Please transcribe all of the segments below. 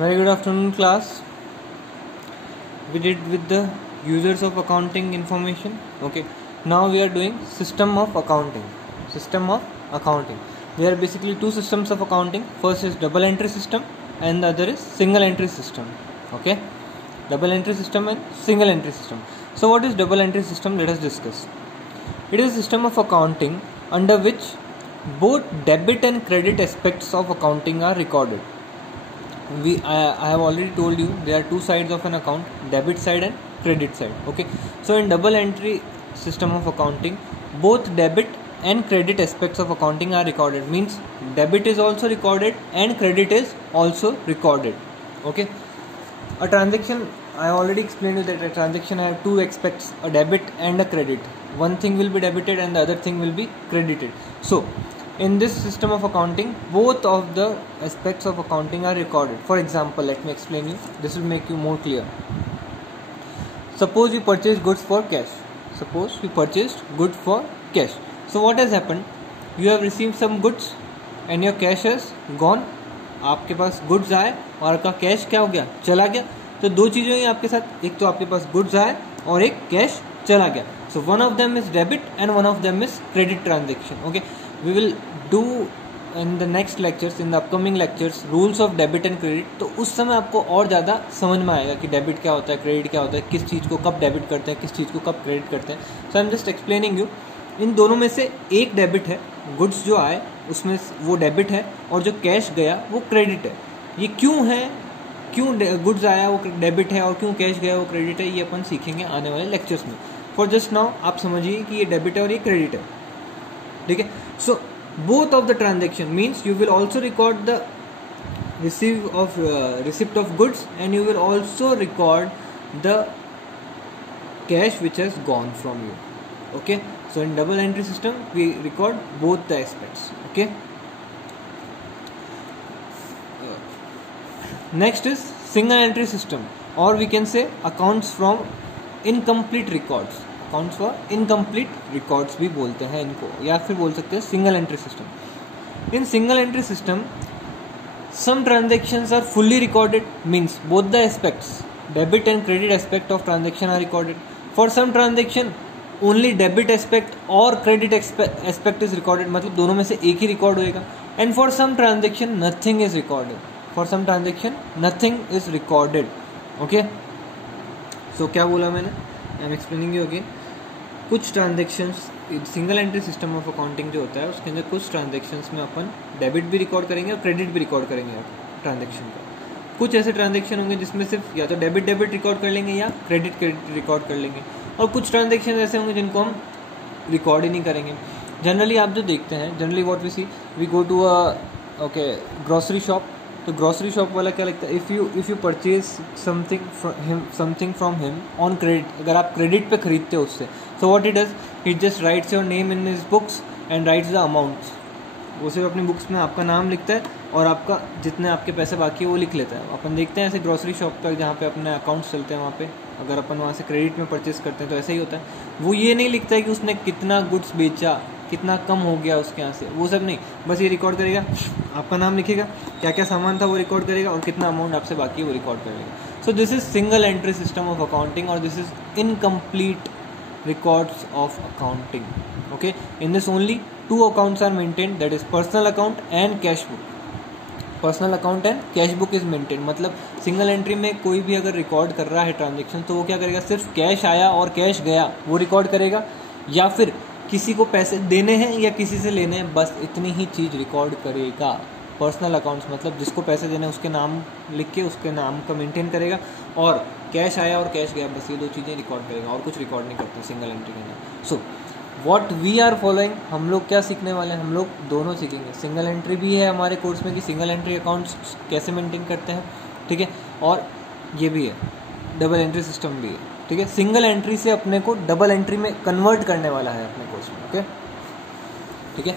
Very good afternoon, class. We did with the users of accounting information. Okay. Now we are doing system of accounting. System of accounting. There are basically two systems of accounting. First is double entry system and the other is single entry system. Okay. Double entry system and single entry system. So what is double entry system? Let us discuss. It is a system of accounting under which both debit and credit aspects of accounting are recorded. I have already told you there are two sides of an account, debit side and credit side. Okay, so in double entry system of accounting, both debit and credit aspects of accounting are recorded. Means debit is also recorded and credit is also recorded. Okay, a transaction, I already explained you that a transaction have two aspects, a debit and a credit. One thing will be debited and the other thing will be credited. So in this system of accounting, both of the aspects of accounting are recorded. For example, let me explain you. This will make you more clear. Suppose you purchased goods for cash. Suppose you purchased goods for cash. So what has happened? You have received some goods and your cash has gone. आपके पास goods आए और आपका cash क्या हो गया? चला गया. तो दो चीजें हुई आपके साथ. एक तो आपके पास goods आए और एक cash चला गया. So one of them is debit and one of them is credit transaction. Okay. We will do in the next lectures, in the upcoming lectures, rules of debit and credit. तो उस समय आपको और ज़्यादा समझ में आएगा कि डेबिट क्या होता है, क्रेडिट क्या होता है, किस चीज़ को कब डेबिट करते हैं, किस चीज़ को कब क्रेडिट करते हैं. So I am just explaining you. इन दोनों में से एक डेबिट है, गुड्स जो आए उसमें वो डेबिट है और जो कैश गया वो क्रेडिट है. ये क्यों है, क्यों गुड्स आया वो डेबिट है और क्यों कैश गया वो क्रेडिट है, ये अपन सीखेंगे आने वाले लेक्चर्स में. फॉर जस्ट नाउ आप समझिए कि ये डेबिट है और ये क्रेडिट है. ठीक है. So both of the transaction means you will also record the receipt of goods and you will also record the cash which has gone from you. Okay, so in double entry system we record both the aspects. Okay, next is single entry system, or we can say accounts from incomplete records. Accounts for incomplete records भी बोलते हैं इनको, या फिर बोल सकते हैं single entry system. In single entry system some transactions are fully recorded. Means both the aspects, debit and credit aspect of transaction are recorded. For some transaction only debit aspect और क्रेडिट एस्पेक्ट इज रिकॉर्डेड, मतलब दोनों में से एक ही record होएगा. And for some transaction nothing is recorded. For some transaction nothing is recorded. Okay, so क्या बोला मैंने, I am explaining you again. कुछ transactions single entry system of accounting जो होता है उसके अंदर कुछ ट्रांजेक्शन्स में अपन डेबिट भी रिकॉर्ड करेंगे और क्रेडिट भी रिकॉर्ड करेंगे ट्रांजेक्शन का. कुछ ऐसे ट्रांजेक्शन होंगे जिसमें सिर्फ या तो डेबिट रिकॉर्ड कर लेंगे या क्रेडिट रिकॉर्ड कर लेंगे. और कुछ ट्रांजेक्शन ऐसे होंगे जिनको हम रिकॉर्ड ही नहीं करेंगे. जनरली आप जो देखते हैं, generally what we see, we go to a grocery shop. तो ग्रोसरी शॉप वाला क्या लगता है, if you purchase something from him on credit, अगर आप क्रेडिट पे खरीदते हो उससे, so what he does, he just writes your name in his books and writes the amounts. वो सिर्फ अपनी बुक्स में आपका नाम लिखता है और आपका जितने आपके पैसे बाकी है वो लिख लेता है. अपन देखते हैं ऐसे ग्रोसरी शॉप पर जहाँ पे अपने अकाउंट्स चलते हैं, वहाँ पे अगर अपन वहाँ से क्रेडिट में परचेज करते हैं तो ऐसा ही होता है. वो ये नहीं लिखता है कि उसने कितना गुड्स बेचा, कितना कम हो गया उसके यहाँ से, वो सब नहीं. बस ये रिकॉर्ड करेगा, आपका नाम लिखेगा, क्या क्या सामान था वो रिकॉर्ड करेगा और कितना अमाउंट आपसे बाकी है वो रिकॉर्ड करेगा. So this is single entry system of accounting और this is incomplete records of accounting. Okay, in this only two accounts are maintain, that is personal account and cash book. Personal account and cash book is maintain. मतलब single entry में कोई भी अगर record कर रहा है transaction तो वो क्या करेगा, सिर्फ कैश आया और कैश गया वो रिकॉर्ड करेगा, या फिर किसी को पैसे देने हैं या किसी से लेने हैं, बस इतनी ही चीज़ रिकॉर्ड करेगा. पर्सनल अकाउंट्स मतलब जिसको पैसे देने हैं उसके नाम लिख के उसके नाम का मेंटेन करेगा, और कैश आया और कैश गया, बस ये दो चीज़ें रिकॉर्ड करेगा और कुछ रिकॉर्ड नहीं करते सिंगल एंट्री के अंदर. So what we are following, हम लोग क्या सीखने वाले हैं, हम लोग दोनों सीखेंगे. सिंगल एंट्री भी है हमारे कोर्स में कि सिंगल एंट्री अकाउंट्स कैसे मेंटेन करते हैं, ठीक है, और ये भी है डबल एंट्री सिस्टम भी है. ठीक है, सिंगल एंट्री से अपने को डबल एंट्री में कन्वर्ट करने वाला है अपने कोर्स में. ओके, ठीक है.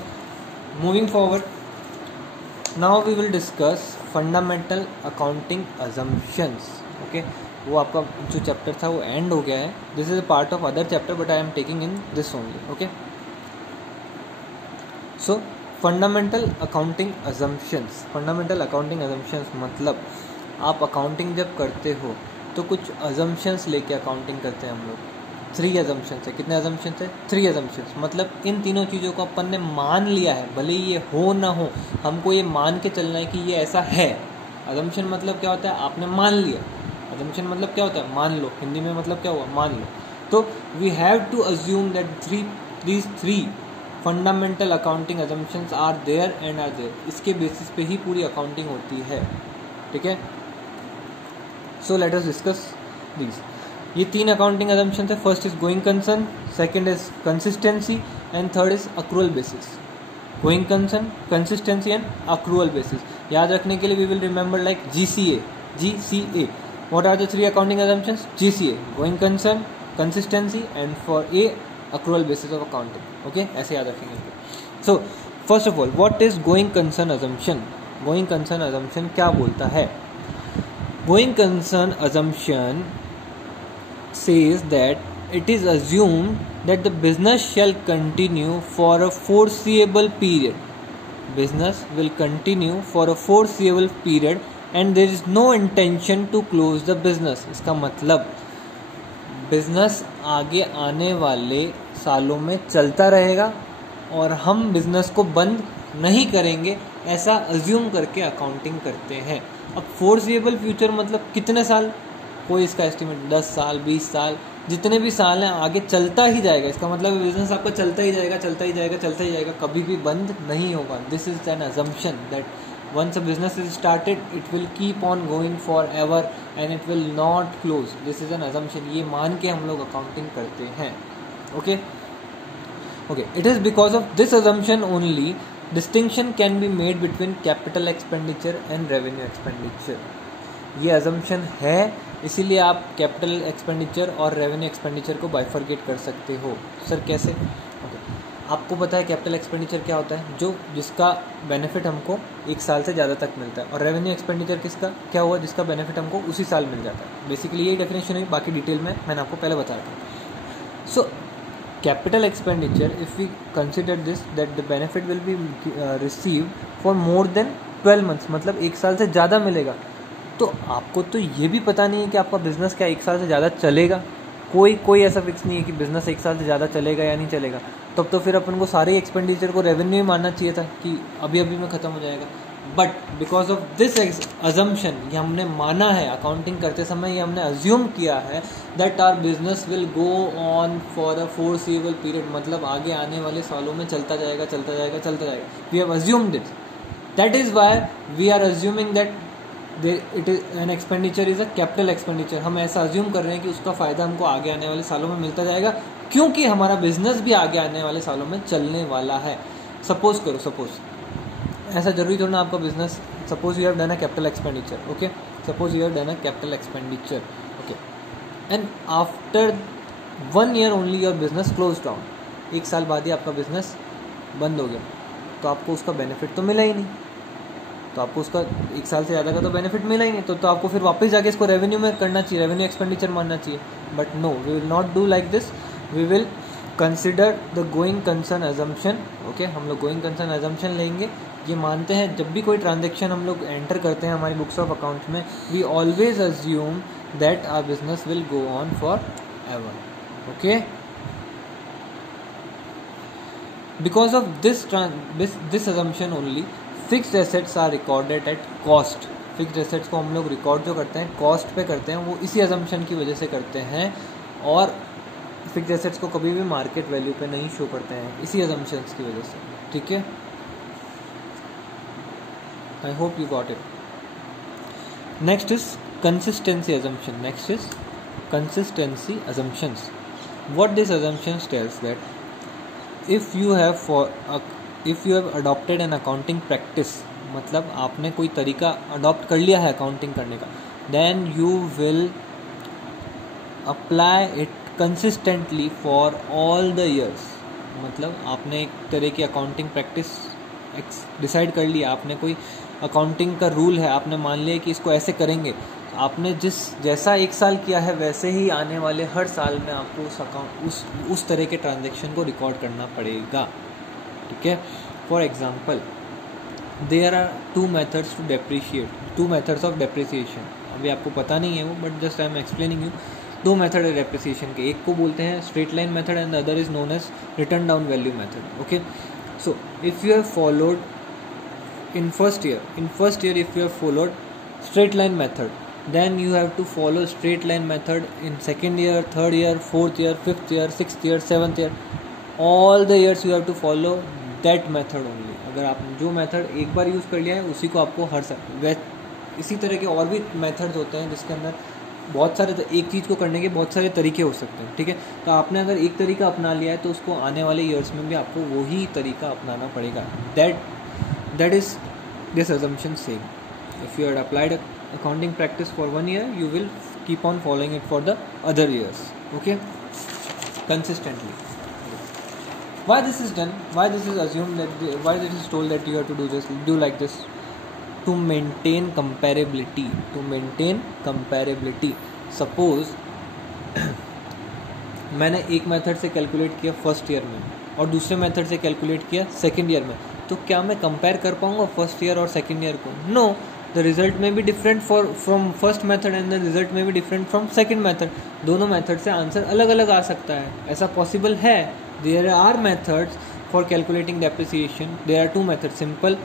Moving forward, now we will discuss fundamental accounting assumptions. Okay, वो आपका जो चैप्टर था वो एंड हो गया है. This is a part of other chapter but I am taking in this only. Okay, so fundamental accounting assumptions. Fundamental accounting assumptions मतलब आप अकाउंटिंग जब करते हो तो कुछ अजम्पशंस लेके अकाउंटिंग करते हैं हम लोग। 3 अजम्पशंस है। कितने अजम्पशंस है? 3 अजम्पशंस। मतलब इन तीनों चीज़ों को अपन ने मान लिया है, भले ही ये हो ना हो, हमको ये मान के चलना है कि ये ऐसा है। अजम्पशन मतलब क्या होता है? आपने मान लिया। अजम्पशन मतलब क्या होता है? मान लो। हिंदी में मतलब क्या हुआ? मान लो। तो we have to assume that these three fundamental accounting assumptions are there and are there. इसके बेसिस पे ही पूरी अकाउंटिंग होती है। ठीक है, so let us discuss these. ये 3 अकाउंटिंग अजम्पशंस है। First is going concern, second is consistency and third is accrual basis. Going concern, consistency and accrual basis. याद रखने के लिए we will remember like GCA। What are the 3 accounting assumptions? GCA, going concern, consistency, and for A, accrual basis of accounting. Okay, ऐसे याद रखेंगे। So, first of all, what is going concern assumption? Going concern assumption क्या बोलता है? Going concern assumption says that it is assumed that the business shall continue for a foreseeable period. Business will continue for a foreseeable period and there is no intention to close the business. इसका मतलब business आगे आने वाले सालों में चलता रहेगा और हम बिजनेस को बंद नहीं करेंगे, ऐसा अज्यूम करके अकाउंटिंग करते हैं। अब फोर्सिएबल फ्यूचर मतलब कितने साल? कोई इसका एस्टिमेट 10 साल, 20 साल, जितने भी साल हैं आगे चलता ही जाएगा। इसका मतलब बिजनेस आपका चलता ही जाएगा, चलता ही जाएगा, चलता ही जाएगा, कभी भी बंद नहीं होगा। This is an assumption that once a business is started it will keep on going forever and it will not close. This is an assumption. ये मान के हम लोग अकाउंटिंग करते हैं। okay it is because of this assumption only distinction can be made between capital expenditure and revenue expenditure. ये assumption है, इसीलिए आप कैपिटल एक्सपेंडिचर और रेवेन्यू एक्सपेंडिचर को बाइफरकेट कर सकते हो। सर कैसे? आपको पता है कैपिटल एक्सपेंडिचर क्या होता है? जिसका बेनिफिट हमको 1 साल से ज़्यादा तक मिलता है। और रेवेन्यू एक्सपेंडिचर किसका क्या हुआ? जिसका बेनिफिट हमको उसी साल मिल जाता है। बेसिकली यही डेफिनेशन है, बाकी डिटेल में मैंने आपको पहले बताया था। सो capital expenditure, if we consider this that the benefit will be received for more than 12 months, मतलब 1 साल से ज़्यादा मिलेगा। तो आपको तो ये भी पता नहीं है कि आपका बिजनेस क्या 1 साल से ज़्यादा चलेगा। कोई ऐसा फिक्स नहीं है कि बिजनेस 1 साल से ज़्यादा चलेगा या नहीं चलेगा। तब तो फिर अपन को सारे एक्सपेंडिचर को रेवेन्यू ही मानना चाहिए था कि अभी में ख़त्म हो जाएगा। But because of this assumption, ये हमने माना है अकाउंटिंग करते समय, ये हमने अज्यूम किया है that our business will go on for a foreseeable period, मतलब आगे आने वाले सालों में चलता जाएगा, चलता जाएगा, चलता जाएगा। We have assumed it, that is why we are assuming that it is an expenditure is a capital expenditure. हम ऐसा अज्यूम कर रहे हैं कि उसका फ़ायदा हमको आगे आने वाले सालों में मिलता जाएगा, क्योंकि हमारा बिजनेस भी आगे आने वाले सालों में चलने वाला है। सपोज ऐसा जरूरी थोड़ा ना आपका business, suppose you have done a capital expenditure, okay, suppose you have done a capital expenditure, okay, and after 1 year only your business close down. 1 साल बाद ही आपका बिजनेस बंद हो गया, तो आपको उसका बेनिफिट तो मिला ही नहीं। तो आपको उसका 1 साल से ज़्यादा का तो बेनिफिट मिला ही नहीं, तो आपको फिर वापस जाके इसको रेवेन्यू में करना चाहिए, रेवेन्यू एक्सपेंडिचर मानना चाहिए। But no, we will not do like this. We will consider the going concern assumption. Okay, हम लोग गोइंग कंसर्न अजम्पशन लेंगे। ये मानते हैं जब भी कोई ट्रांजेक्शन हम लोग एंटर करते हैं हमारी बुक्स ऑफ अकाउंट्स में, we always assume that our business will go on for ever. Okay, because of this assumption only fixed assets are recorded at cost. Fixed assets को हम लोग रिकॉर्ड जो करते हैं कॉस्ट पे करते हैं, वो इसी अजम्पशन की वजह से करते हैं। और फिक्स्ड एसेट्स को कभी भी मार्केट वैल्यू पे नहीं शो करते हैं, इसी अजम्पशंस की वजह से। ठीक है, I hope you got it. Next is consistency assumption. Next is consistency assumptions. What this assumptions tells that if you have adopted an accounting practice, मतलब आपने कोई तरीका अडॉप्ट कर लिया है अकाउंटिंग करने का, then you will apply it consistently for all the years. मतलब आपने एक तरह की अकाउंटिंग प्रैक्टिस डिसाइड कर लिया, आपने कोई अकाउंटिंग का रूल है, आपने मान लिया कि इसको ऐसे करेंगे, आपने जैसा 1 साल किया है वैसे ही आने वाले हर साल में आपको उस तरह के ट्रांजैक्शन को रिकॉर्ड करना पड़ेगा। ठीक है, for example there are two methods to depreciate, two methods of depreciation. अभी आपको पता नहीं है वो, but just I am explaining you. दो मेथड है डेप्रिसिएशन के, एक को बोलते हैं straight line method and the other is known as written down value method. Okay, so if you have followed in first year if you have followed straight line method, then you have to follow straight line method in second year, third year, fourth year, fifth year, sixth year, seventh year, all the years you have to follow that method only. अगर आपने जो method एक बार use कर लिया है उसी को आपको हर समय, इसी तरह के और भी मेथड्स होते हैं जिसके अंदर बहुत सारे, एक चीज़ को करने के बहुत सारे तरीके हो सकते हैं. ठीक है, तो आपने अगर एक तरीका अपना लिया है तो उसको आने वाले ईयर्स में भी आपको वही तरीका अपनाना पड़ेगा. That is this assumption saying. If you had applied accounting practice for 1 year, you will keep on following it for the other years. Okay, consistently. Why this is done? Why this is assumed that? Why this is told that you have to do like this? To maintain comparability. To maintain comparability. Suppose मैंने एक method से calculate किया first year में और दूसरे method से calculate किया second year में, तो क्या मैं कंपेयर कर पाऊंगा फर्स्ट ईयर और सेकेंड ईयर को? नो, द रिजल्ट में भी different from first method and the result में भी डिफरेंट फ्रॉम सेकेंड मेथड. दोनों मेथड से आंसर अलग अलग आ सकता है, ऐसा पॉसिबल है. There are methods for calculating depreciation. There are two method, simple,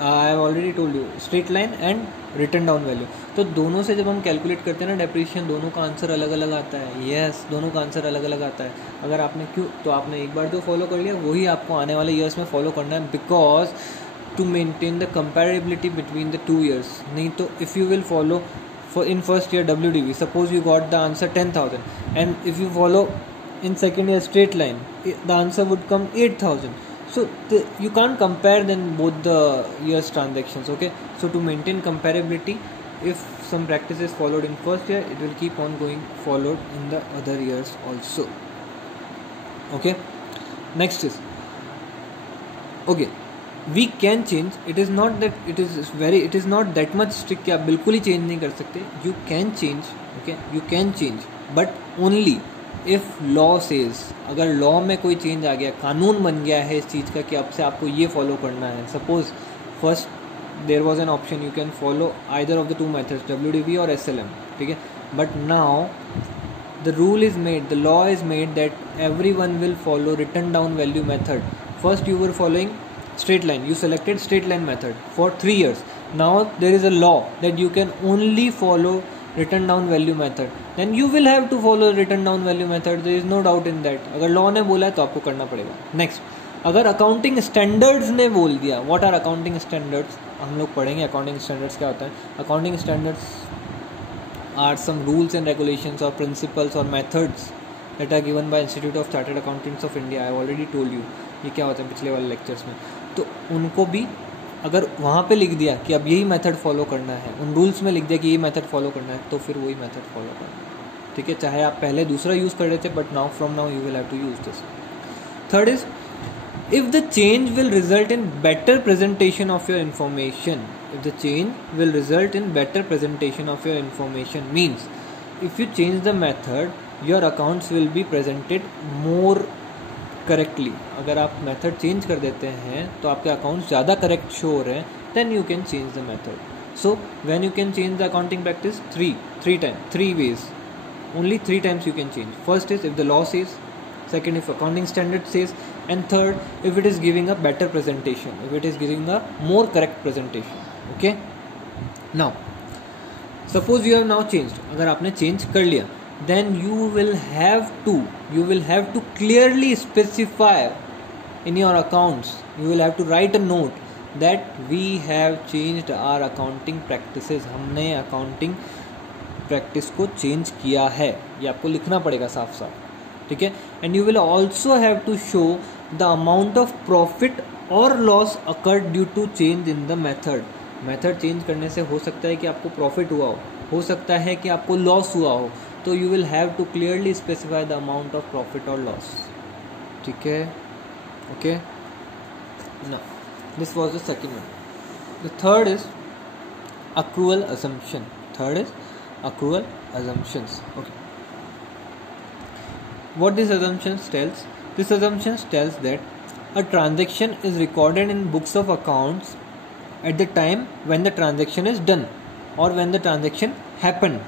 I have already told you, straight line and written down value. तो दोनों से जब हम कैलकुलेट करते हैं ना डेप्रिसिएशन, दोनों का आंसर अलग अलग आता है. यस, दोनों का आंसर अलग अलग आता है. अगर आपने तो आपने एक बार जो फॉलो कर लिया वही आपको आने वाले ईयर्स में फॉलो करना है, because to maintain the comparability between the 2 years. नहीं तो if you will follow in first year WDV, suppose you got the answer 10,000, and if you follow in second year straight line, the answer would come 8,000. So you can't compare then both the years transactions. Okay, so to maintain comparability, if some practice is followed in first year, it will keep on going followed in the other years also. Okay, next is, okay, we can change. It is not that it is not that much strict कि आप बिल्कुल ही change नहीं कर सकते. You can change, okay, you can change, but only if law says. अगर law में कोई change आ गया, कानून बन गया है इस चीज़ का कि अब से आपको ये फॉलो करना है. Suppose first there was an option, you can follow either of the two methods, WDV और SLM. ठीक है, but now the rule is made, the law is made that everyone will follow written down value method. First you were following straight line, you selected straight line method for 3 years. Now there is a law that you can only follow written down value method, then you will have to follow written down value method. There is no doubt in that. अगर law ने बोला है तो आपको करना पड़ेगा. Next, अगर accounting standards ने बोल दिया, what are accounting standards? हम लोग पढ़ेंगे accounting standards क्या होता है. Accounting standards are some rules and regulations or principles or methods that are given by Institute of Chartered Accountants of India. I have already told you ये क्या होता है पिछले वाले लेक्चर्स में. तो उनको भी अगर वहाँ पे लिख दिया कि अब यही मेथड फॉलो करना है, उन रूल्स में लिख दिया कि ये मेथड फॉलो करना है, तो फिर वही मेथड फॉलो करना है. ठीक है, चाहे आप पहले दूसरा यूज़ कर रहे थे, but now from now you will have to use this. Third is, if the change will result in better presentation of your information, if the change will result in better presentation of your information, means if you change the method your accounts will be presented more correctly. अगर आप method change कर देते हैं तो आपके accounts ज़्यादा correct show हो रहे हैं, then you can change the method. So when you can change the accounting practice, three ways, only 3 times you can change. First is if the law says, second if accounting standard says, and third if it is giving a better presentation, if it is giving a more correct presentation. Okay, now suppose you have now changed. अगर आपने change कर लिया, then you will have to clearly specify in your accounts, you will have to write a note that we have changed our accounting practices. हमने accounting practice को change किया है, ये आपको लिखना पड़ेगा साफ साफ. ठीक है, and you will also have to show the amount of profit और loss occurred due to change in the method. Method change करने से हो सकता है कि आपको प्रॉफिट हुआ हो सकता है कि आपको लॉस हुआ हो, तो you will have to clearly specify the amount of profit और लॉस. ठीक है, okay. Now this was the second one. The third is accrual assumption. Third is accrual assumptions. Okay, what this assumption tells? This assumption tells that a transaction is recorded in books of accounts at the time when the transaction is done or when the transaction happened,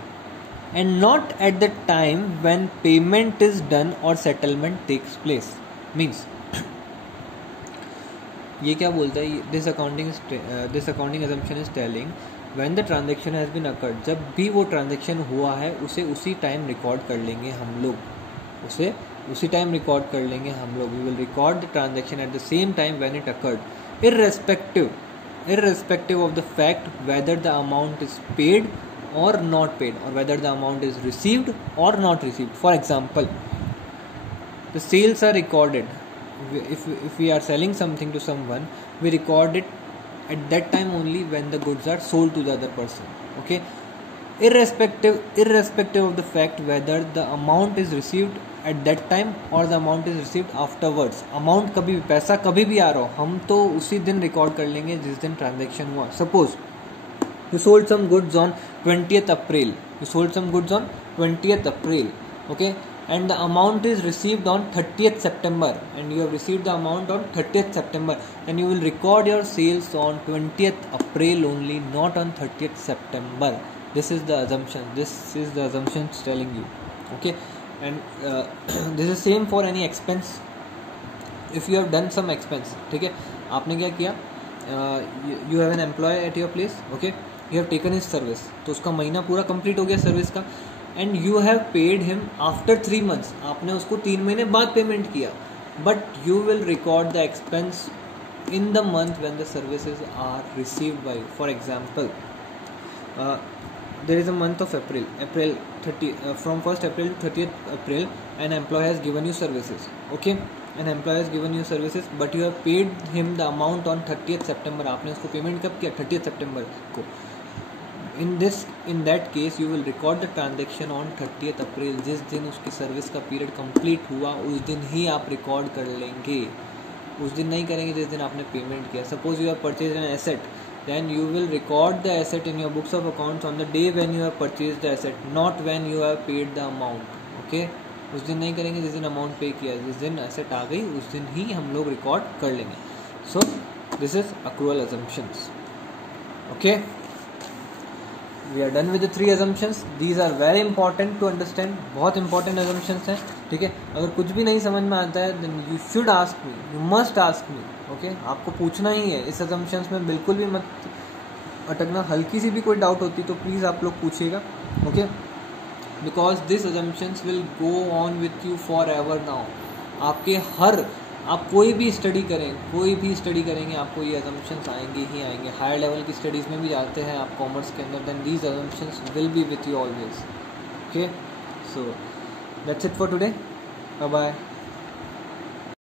and not at the time when payment is done or settlement takes place. Means ये क्या बोलता है, this accounting assumption is telling when the transaction has been occurred, जब भी वो transaction हुआ है उसे उसी टाइम रिकॉर्ड कर लेंगे हम लोग, उसे उसी टाइम रिकॉर्ड कर लेंगे हम लोग. We will record the transaction at the same time when it occurred, irrespective of the fact whether the amount is paid or not paid, or whether the amount is received or not received. For example, the sales are recorded. If we are selling something to someone, we record it at that time only when the goods are sold to the other person. Okay, irrespective of the fact whether the amount is received at that time or the amount is received afterwards. Amount कभी भी, पैसा कभी भी आ रहा हो, हम तो उसी दिन रिकॉर्ड कर लेंगे जिस दिन ट्रांजेक्शन हुआ. Suppose you sold some goods on 20th April, okay, and the amount is received on 30th September, and you have received the amount on 30th September, then you will record your sales on 20th April only, not on 30th September. This is the assumption telling you. Okay, and this is same for any expense. If you have done some expense, ठीक है, आपने क्या किया, you have an employee at your place, okay, you have taken his service, तो उसका महीना पूरा complete हो गया सर्विस का, and you have paid him after 3 months, आपने उसको 3 महीने बाद पेमेंट किया, but you will record the expense in the month when the services are received by you. For example, there is a month of April 30, from 1st April to 30th April, an employee has given you services, okay, an employee has given you services, but you have paid him the amount on 30th September. आपने उसको payment कब किया, 30th September को. In that case, you will record the transaction on 30th April. जिस दिन उसकी service का period complete हुआ उस दिन ही आप रिकॉर्ड कर लेंगे, उस दिन नहीं करेंगे जिस दिन आपने पेमेंट किया. Suppose you have purchased an asset, then you will record the asset in your books of accounts on the day when you have purchased the asset, not when you have paid the amount. Okay, उस दिन नहीं करेंगे जिस दिन amount पे किया, जिस दिन एसेट आ गई उस दिन ही हम लोग रिकॉर्ड कर लेंगे. So this is accrual assumptions. Okay, we are done with the 3 assumptions. These are very important to understand, बहुत इंपॉर्टेंट assumptions हैं. ठीक है, अगर कुछ भी नहीं समझ में आता है then you should ask me, you must ask me. Okay, आपको पूछना ही है. इस assumptions में बिल्कुल भी मत अटकना. हल्की सी भी कोई डाउट होती तो प्लीज़ आप लोग पूछिएगा. Okay, because this assumptions will go on with you for ever now. आपके आप कोई भी स्टडी करेंगे आपको ये assumptions आएंगे ही आएंगे. हायर लेवल की स्टडीज़ में भी आते हैं आप कॉमर्स के अंदर, then these assumptions will be with you always. Okay, so that's it for today. Bye bye.